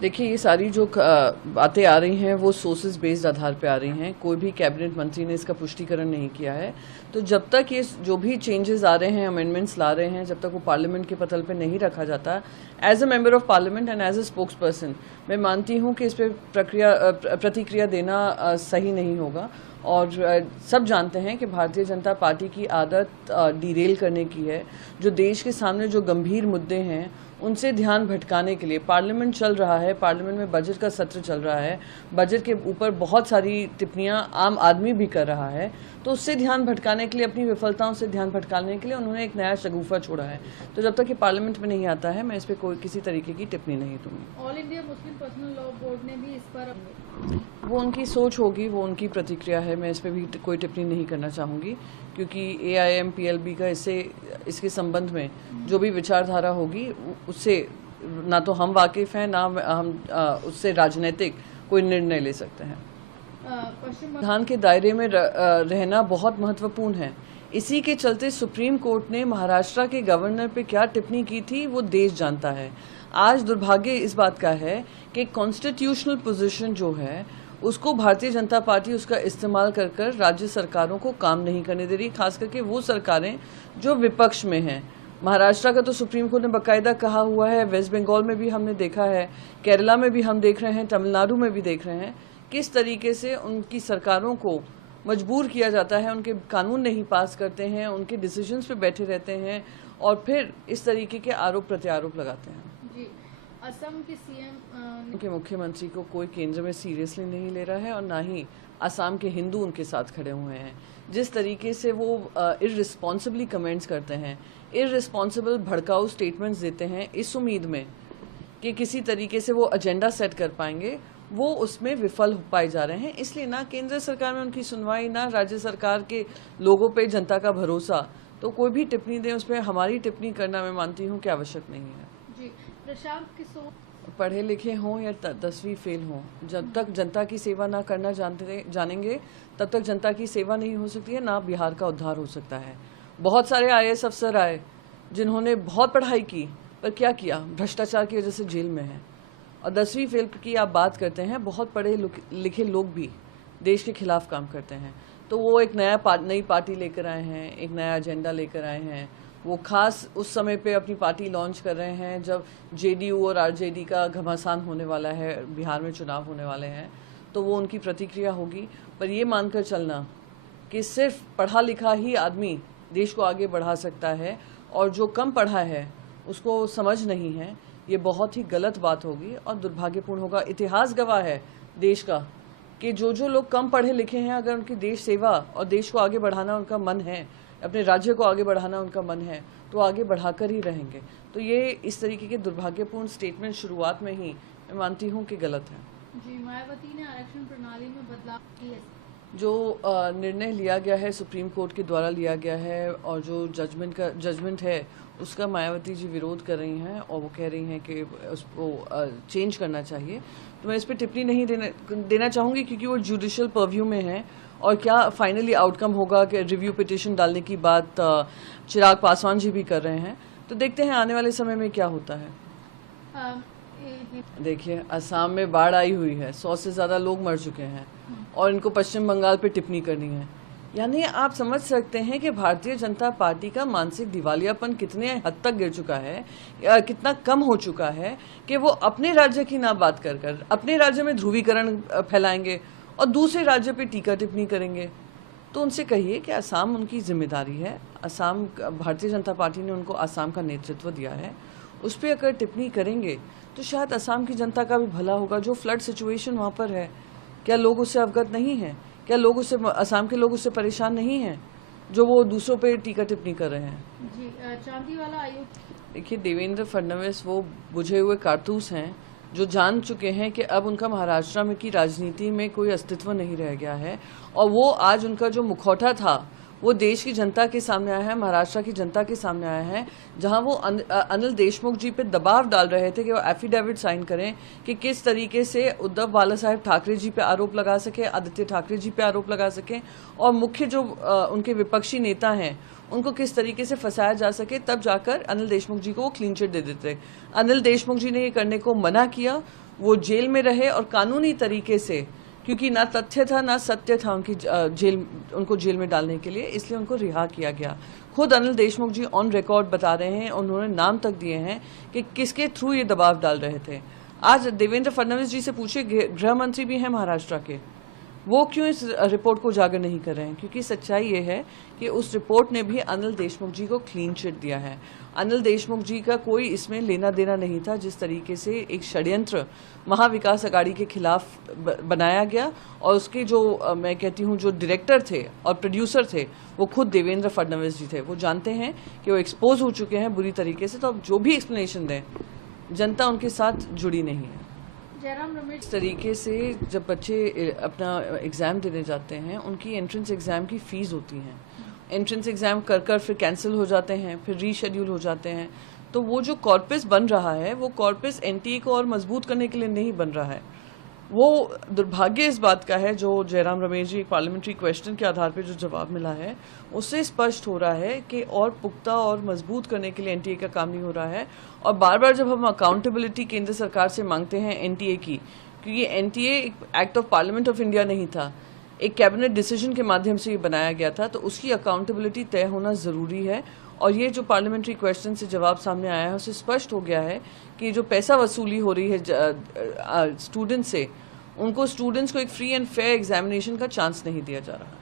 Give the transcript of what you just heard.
देखिए, ये सारी जो बातें आ रही हैं वो सोर्सेज बेस्ड आधार पे आ रही हैं। कोई भी कैबिनेट मंत्री ने इसका पुष्टिकरण नहीं किया है। तो जब तक ये जो भी चेंजेस आ रहे हैं, अमेंडमेंट्स ला रहे हैं, जब तक वो पार्लियामेंट के पटल पे नहीं रखा जाता, as a member of parliament and as a spokesperson मैं मानती हूँ कि इस पर प्रतिक्रिया देना सही नहीं होगा। और सब जानते हैं कि भारतीय जनता पार्टी की आदत डिरेल करने की है। जो देश के सामने जो गंभीर मुद्दे हैं उनसे ध्यान भटकाने के लिए पार्लियामेंट चल रहा है, पार्लियामेंट में बजट का सत्र चल रहा है, बजट के ऊपर बहुत सारी टिप्पणियां आम आदमी भी कर रहा है, तो उससे ध्यान भटकाने के लिए, अपनी विफलताओं से ध्यान भटकाने के लिए उन्होंने एक नया शगुफा छोड़ा है। तो जब तक ये पार्लियामेंट में नहीं आता है मैं इस पर कोई किसी तरीके की टिप्पणी नहीं दूंगी। All India Muslim personal law board ने भी इस पर वो उनकी सोच होगी, वो उनकी प्रतिक्रिया है, मैं इस पर भी कोई टिप्पणी नहीं करना चाहूँगी, क्योंकि AIM-PLB का इसके संबंध में जो भी विचारधारा होगी उससे ना तो हम वाकिफ़ हैं, ना हम उससे राजनीतिक कोई निर्णय ले सकते हैं। संविधान के दायरे में रहना बहुत महत्वपूर्ण है। इसी के चलते सुप्रीम कोर्ट ने महाराष्ट्र के गवर्नर पे क्या टिप्पणी की थी वो देश जानता है। आज दुर्भाग्य इस बात का है कि कॉन्स्टिट्यूशनल पोजीशन जो है उसको भारतीय जनता पार्टी उसका इस्तेमाल कर कर राज्य सरकारों को काम नहीं करने दे रही, खास करके वो सरकारें जो विपक्ष में हैं। महाराष्ट्र का तो सुप्रीम कोर्ट ने बाकायदा कहा हुआ है, वेस्ट बंगाल में भी हमने देखा है, केरला में भी हम देख रहे हैं, तमिलनाडु में भी देख रहे हैं किस तरीके से उनकी सरकारों को मजबूर किया जाता है, उनके कानून नहीं पास करते हैं, उनके डिसीजंस पे बैठे रहते हैं और फिर इस तरीके के आरोप प्रत्यारोप लगाते हैं। जी, असम के CM उनके मुख्यमंत्री को कोई केंद्र में सीरियसली नहीं ले रहा है और ना ही असम के हिंदू उनके साथ खड़े हुए हैं। जिस तरीके से वो इररिस्पॉन्सिबली कमेंट्स करते हैं, इररिस्पॉन्सिबल भड़काऊ स्टेटमेंट्स देते हैं इस उम्मीद में कि किसी तरीके से वो एजेंडा सेट कर पाएंगे, वो उसमें विफल हो पाए जा रहे हैं। इसलिए ना केंद्र सरकार में उनकी सुनवाई, ना राज्य सरकार के लोगों पे जनता का भरोसा। तो कोई भी टिप्पणी दें उस पर हमारी टिप्पणी करना मैं मानती हूँ कि आवश्यक नहीं है। जी, प्रशांत किशोर पढ़े लिखे हों या 10वीं फेल हों, जब तक जनता की सेवा ना करना जानेंगे तब तक जनता की सेवा नहीं हो सकती है, ना बिहार का उद्धार हो सकता है। बहुत सारे IAS अफसर आए जिन्होंने बहुत पढ़ाई की पर क्या किया, भ्रष्टाचार की वजह से जेल में है। और 10वीं फेल की आप बात करते हैं, बहुत पढ़े लिखे लोग भी देश के खिलाफ काम करते हैं। तो वो एक नई पार्टी लेकर आए हैं, एक नया एजेंडा लेकर आए हैं। वो खास उस समय पे अपनी पार्टी लॉन्च कर रहे हैं जब JDU और RJD का घमासान होने वाला है, बिहार में चुनाव होने वाले हैं। तो वो उनकी प्रतिक्रिया होगी। पर ये मानकर चलना कि सिर्फ पढ़ा लिखा ही आदमी देश को आगे बढ़ा सकता है और जो कम पढ़ा है उसको समझ नहीं है, ये बहुत ही गलत बात होगी और दुर्भाग्यपूर्ण होगा। इतिहास गवाह है देश का कि जो लोग कम पढ़े लिखे हैं, अगर उनकी देश सेवा और देश को आगे बढ़ाना उनका मन है, अपने राज्य को आगे बढ़ाना उनका मन है, तो आगे बढ़ाकर ही रहेंगे। तो ये इस तरीके के दुर्भाग्यपूर्ण स्टेटमेंट शुरुआत में ही मैं मानती हूँ कि गलत है। जी, मायावती ने आरक्षण प्रणाली में बदलाव किए। जो निर्णय लिया गया है सुप्रीम कोर्ट के द्वारा लिया गया है और जो जजमेंट है उसका मायावती जी विरोध कर रही हैं और वो कह रही हैं कि उसको चेंज करना चाहिए। तो मैं इस पर टिप्पणी नहीं देना चाहूँगी क्योंकि वो जुडिशियल पर्व्यू में है और क्या फाइनली आउटकम होगा कि रिव्यू पिटिशन डालने की बात चिराग पासवान जी भी कर रहे हैं। तो देखते हैं आने वाले समय में क्या होता है। देखिए, असम में बाढ़ आई हुई है, 100 से ज़्यादा लोग मर चुके हैं और इनको पश्चिम बंगाल पे टिप्पणी करनी है। यानी आप समझ सकते हैं कि भारतीय जनता पार्टी का मानसिक दिवालियापन कितने हद तक गिर चुका है, कितना कम हो चुका है कि वो अपने राज्य की ना बात कर अपने राज्य में ध्रुवीकरण फैलाएंगे और दूसरे राज्य पे टीका टिप्पणी करेंगे। तो उनसे कहिए कि असम उनकी जिम्मेदारी है। असम, भारतीय जनता पार्टी ने उनको असम का नेतृत्व दिया है, उस पर अगर टिप्पणी करेंगे तो शायद असम की जनता का भी भला होगा। जो फ्लड सिचुएशन वहाँ पर है, क्या लोग उससे अवगत नहीं हैं? क्या लोग उससे, असम के लोग उससे परेशान नहीं हैं जो वो दूसरों पे टीका टिप्पणी कर रहे हैं? जी, चांदीवाला आयोग। देखिए, देवेंद्र फडणवीस वो बुझे हुए कारतूस हैं जो जान चुके हैं कि अब उनका महाराष्ट्र में की राजनीति में कोई अस्तित्व नहीं रह गया है और वो आज उनका जो मुखौटा था वो देश की जनता के सामने आया है, महाराष्ट्र की जनता के सामने आया है, जहां वो अनिल देशमुख जी पे दबाव डाल रहे थे कि वो एफिडेविट साइन करें कि किस तरीके से उद्धव बाला साहेब ठाकरे जी पे आरोप लगा सके, आदित्य ठाकरे जी पे आरोप लगा सके और मुख्य जो उनके विपक्षी नेता हैं उनको किस तरीके से फंसाया जा सके। तब जाकर अनिल देशमुख जी को वो क्लीन चिट दे देते। अनिल देशमुख जी ने ये करने को मना किया, वो जेल में रहे और कानूनी तरीके से, क्योंकि ना तथ्य था ना सत्य था उनको जेल में डालने के लिए, इसलिए उनको रिहा किया गया। खुद अनिल देशमुख जी ऑन रिकॉर्ड बता रहे हैं, उन्होंने नाम तक दिए हैं कि किसके थ्रू ये दबाव डाल रहे थे। आज देवेंद्र फडणवीस जी से पूछे, गृह मंत्री भी हैं महाराष्ट्र के, वो क्यों इस रिपोर्ट को उजागर नहीं कर रहे हैं? क्योंकि सच्चाई ये है कि उस रिपोर्ट ने भी अनिल देशमुख जी को क्लीन चिट दिया है। अनिल देशमुख जी का कोई इसमें लेना देना नहीं था। जिस तरीके से एक षड्यंत्र महाविकास अघाड़ी के खिलाफ बनाया गया, और उसके जो मैं कहती हूँ जो डायरेक्टर थे और प्रोड्यूसर थे वो खुद देवेंद्र फडणवीस जी थे। वो जानते हैं कि वो एक्सपोज हो चुके हैं बुरी तरीके से, तो अब जो भी एक्सप्लेनेशन दें जनता उनके साथ जुड़ी नहीं है। जयराम रमेश, इस तरीके से जब बच्चे अपना एग्ज़ाम देने जाते हैं, उनकी एंट्रेंस एग्ज़ाम की फ़ीस होती है। एंट्रेंस एग्ज़ाम कर फिर कैंसिल हो जाते हैं, फिर रीशेड्यूल हो जाते हैं। तो वो जो कॉर्पस बन रहा है, वो कॉर्पस एनटीए को और मजबूत करने के लिए नहीं बन रहा है। वो दुर्भाग्य इस बात का है, जो जयराम रमेश जी पार्लियामेंट्री क्वेश्चन के आधार पर जो जवाब मिला है उससे स्पष्ट हो रहा है कि और पुख्ता और मजबूत करने के लिए एनटीए का काम नहीं हो रहा है। और बार बार जब हम अकाउंटेबिलिटी केंद्र सरकार से मांगते हैं एनटीए की, क्योंकि एनटीए एक act of parliament of India नहीं था, एक कैबिनेट डिसीजन के माध्यम से ये बनाया गया था, तो उसकी अकाउंटेबिलिटी तय होना ज़रूरी है। और ये जो पार्लियामेंट्री क्वेश्चन से जवाब सामने आया है उससे स्पष्ट हो गया है कि जो पैसा वसूली हो रही है स्टूडेंट्स से, उनको स्टूडेंट्स को एक फ्री एंड फेयर एग्जामिनेशन का चांस नहीं दिया जा रहा।